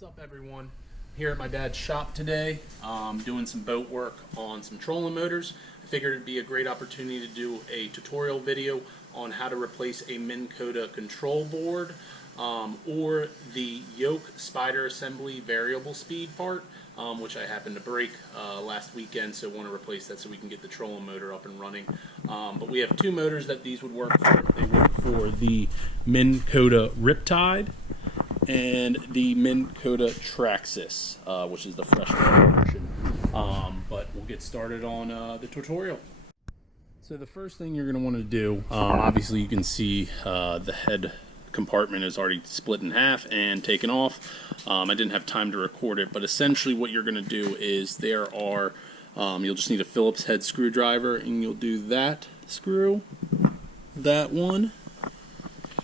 What's up, everyone? Here at my dad's shop today, doing some boat work on some trolling motors. I figured it'd be a great opportunity to do a tutorial video on how to replace a Minn Kota control board or the yoke spider assembly variable speed part, which I happened to break last weekend, so I want to replace that so we can get the trolling motor up and running. But we have two motors that these would work for. They work for the Minn Kota Riptide and the Minn Kota Traxxas, which is the freshwater version. But we'll get started on the tutorial. So the first thing you're going to want to do, obviously you can see the head compartment is already split in half and taken off. I didn't have time to record it, but essentially what you're going to do is there are, you'll just need a Phillips head screwdriver, and you'll do that screw, that one,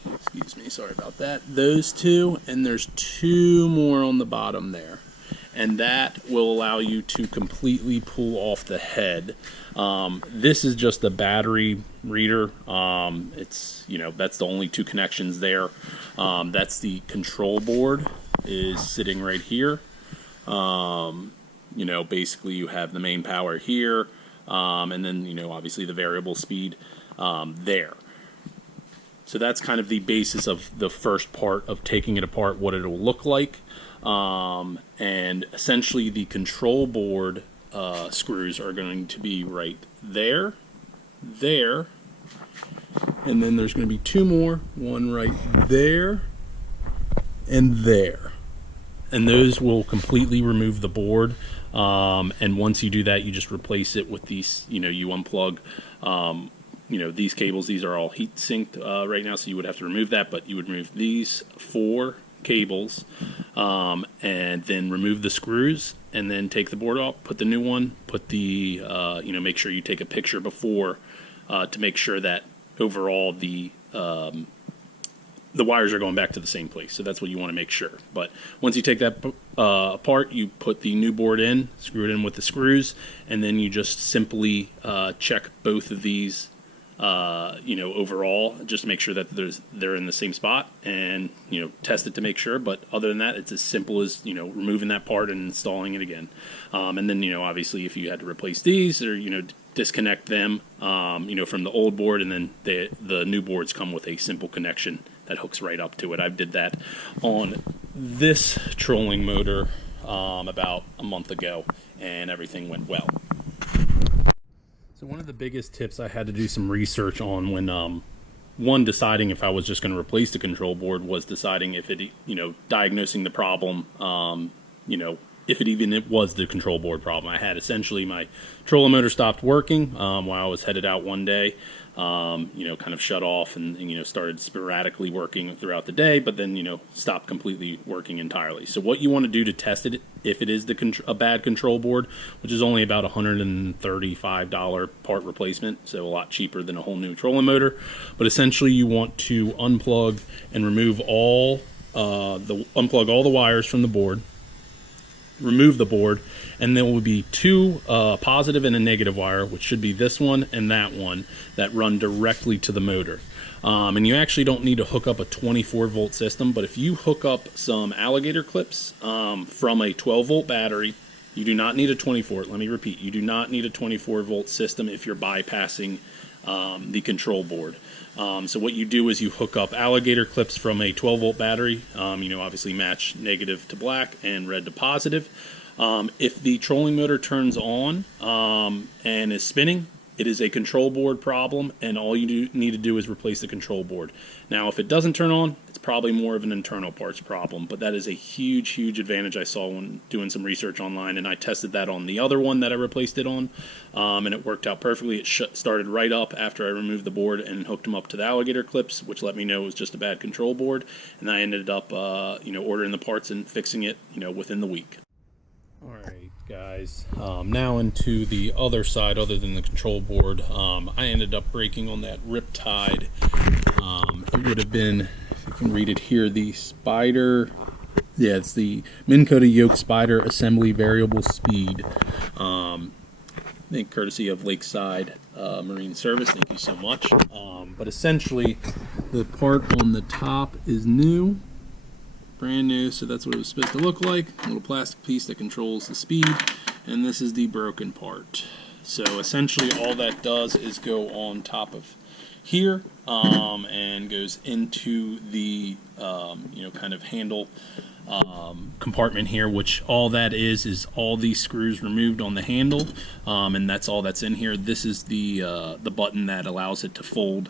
excuse me, sorry about that, those two, and there's two more on the bottom there, and that will allow you to completely pull off the head. This is just a battery reader. It's, you know, that's the only two connections there. That's the control board is sitting right here. You know, basically you have the main power here, and then, you know, obviously the variable speed there. So that's kind of the basis of the first part of taking it apart, what it'll look like. And essentially the control board screws are going to be right there, there, and then there's going to be two more, one right there and there. And those will completely remove the board. And once you do that, you just replace it with these, you know, you unplug you know, these cables. These are all heat synced right now, so you would have to remove that, but you would remove these four cables and then remove the screws, and then take the board off, put the new one, put the you know, make sure you take a picture before to make sure that overall the wires are going back to the same place. So that's what you want to make sure. But once you take that apart, you put the new board in, screw it in with the screws, and then you just simply check both of these you know, overall, just to make sure that they're in the same spot, and, you know, test it to make sure. But other than that, it's as simple as, you know, removing that part and installing it again. And then, you know, obviously if you had to replace these, or, you know, disconnect them, you know, from the old board, and then the new boards come with a simple connection that hooks right up to it. I did that on this trolling motor about a month ago, and everything went well. So one of the biggest tips I had to do some research on when one, deciding if I was just going to replace the control board, was deciding if it, you know, diagnosing the problem, you know, if it was the control board problem. I had essentially my trolling motor stopped working while I was headed out one day. You know, kind of shut off and, you know, started sporadically working throughout the day, but then, you know, stopped completely working entirely. So what you want to do to test it, if it is a bad control board, which is only about $135 part replacement, so a lot cheaper than a whole new trolling motor, but essentially you want to unplug and remove all unplug all the wires from the board, remove the board, and there will be two positive and a negative wire, which should be this one and that one, that run directly to the motor. And you actually don't need to hook up a 24-volt system, but if you hook up some alligator clips from a 12-volt battery, you do not need a 24. Let me repeat, you do not need a 24-volt system if you're bypassing the control board. So what you do is you hook up alligator clips from a 12-volt battery, you know, obviously match negative to black and red to positive. If the trolling motor turns on and is spinning, it is a control board problem, and all you need to do is replace the control board. Now, if it doesn't turn on, it's probably more of an internal parts problem, but that is a huge, huge advantage I saw when doing some research online, and I tested that on the other one that I replaced it on, and it worked out perfectly. It started right up after I removed the board and hooked them up to the alligator clips, which let me know it was just a bad control board, and I ended up, you know, ordering the parts and fixing it, you know, within the week. Alright guys, now into the other side other than the control board. I ended up breaking on that Riptide. It would have been, if you can read it here, the Spider, yeah, it's the Minn Kota Yoke Spider Assembly Variable Speed. I think courtesy of Lakeside Marine Service, thank you so much. But essentially the part on the top is new, brand new, so that's what it was supposed to look like. A little plastic piece that controls the speed, and this is the broken part. So essentially all that does is go on top of here and goes into the kind of handle compartment here, which all that is all these screws removed on the handle, and that's all that's in here. This is the button that allows it to fold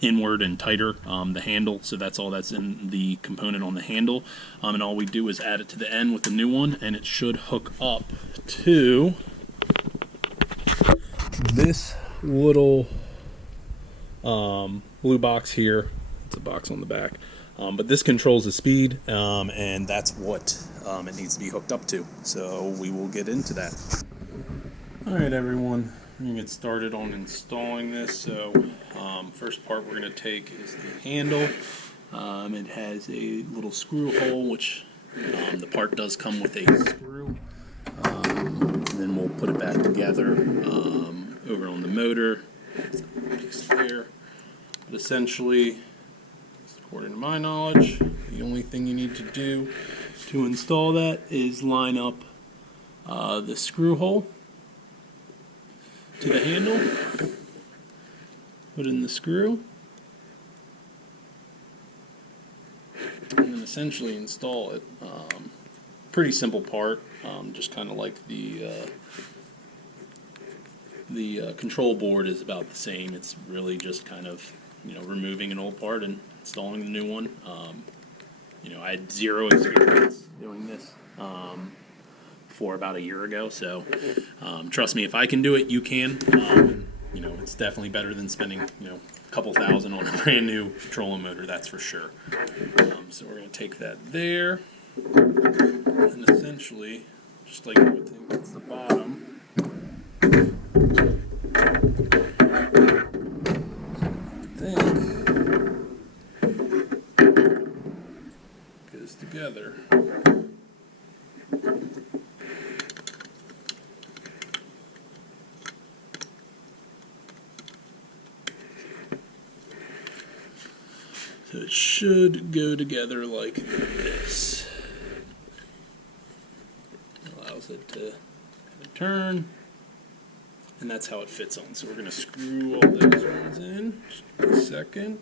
inward and tighter, the handle, so that's all that's in the component on the handle, and all we do is add it to the end with the new one, and it should hook up to this little blue box here. It's a box on the back, but this controls the speed, and that's what it needs to be hooked up to, so we will get into that. Alright everyone, we're going to get started on installing this. So first part we're going to take is the handle. It has a little screw hole, which the part does come with a screw, and then we'll put it back together over on the motor. Piece there. But essentially, according to my knowledge, the only thing you need to do to install that is line up the screw hole to the handle, put in the screw, and then essentially install it. Pretty simple part, just kind of like the control board is about the same. It's really just kind of removing an old part and installing the new one. I had zero experience doing this for about a year ago, so trust me, if I can do it, you can. It's definitely better than spending a couple $1,000 on a brand new trolling motor, that's for sure. So we're going to take that there, and essentially, just like everything that's the bottom, goes together. So it should go together like this. Allows it to turn, and that's how it fits on. So we're going to screw all those ones in. Just give me a second.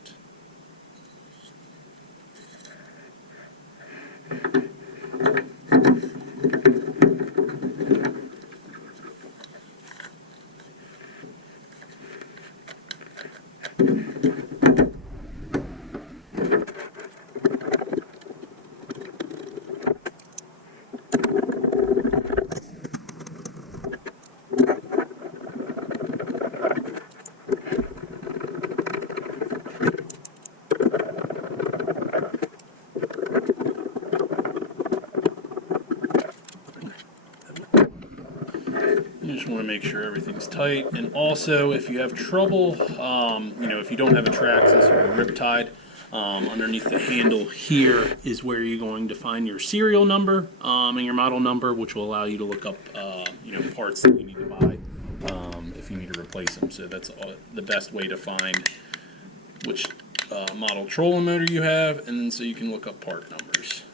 You just want to make sure everything's tight, and also if you have trouble, if you don't have a Traxxas or a Riptide, underneath the handle here is where you're going to find your serial number and your model number, which will allow you to look up parts that you need to buy if you need to replace them. So that's the best way to find which model trolling motor you have, and then so you can look up part numbers.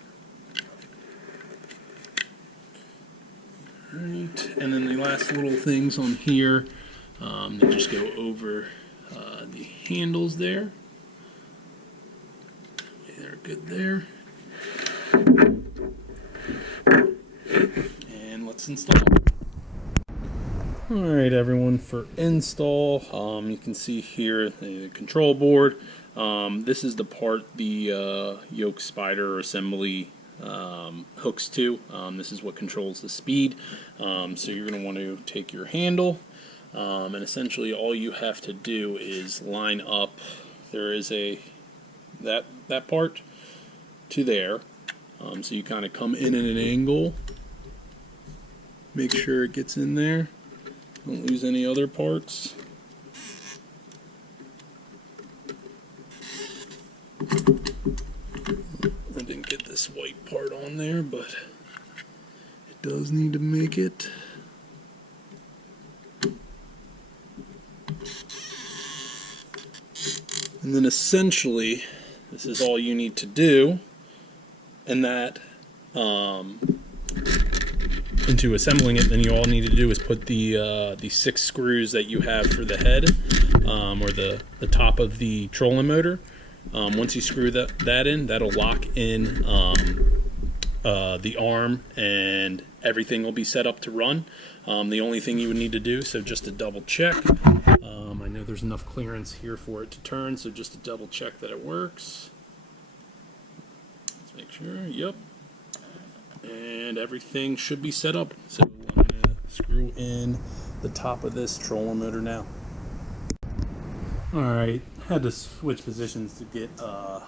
Right, and then the last little things on here, they just go over the handles there. They're good there. And let's install. Alright everyone, for install, you can see here the control board. This is the part the yoke spider assembly hooks to. This is what controls the speed. So you're going to want to take your handle, and essentially all you have to do is line up. There is that part to there. So you kind of come in at an angle. Make sure it gets in there. Don't lose any other parts. I didn't get this white part on there, but it does need to make it. And then essentially, this is all you need to do and that into assembling it, then you all need to do is put the 6 screws that you have for the head, or the top of the trolling motor. Once you screw that in, that'll lock in the arm, and everything will be set up to run. The only thing you would need to do, so just to double check, I know there's enough clearance here for it to turn, so just to double check that it works. Let's make sure, yep. And everything should be set up. So I'm going to screw in the top of this trolling motor now. Alright, had to switch positions to get a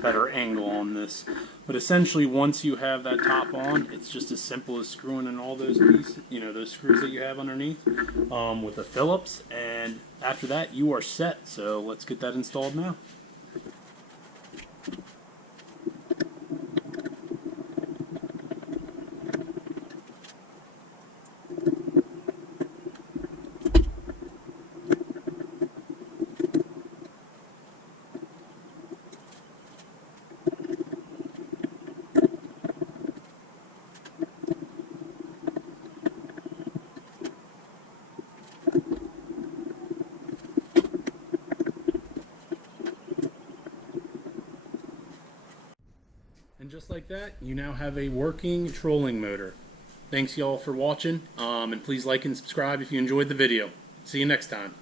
better angle on this. But essentially, once you have that top on, it's just as simple as screwing in all those pieces, those screws that you have underneath with the Phillips. And after that, you are set. So let's get that installed now. And just like that, you now have a working trolling motor. Thanks y'all for watching, and please like and subscribe if you enjoyed the video. See you next time.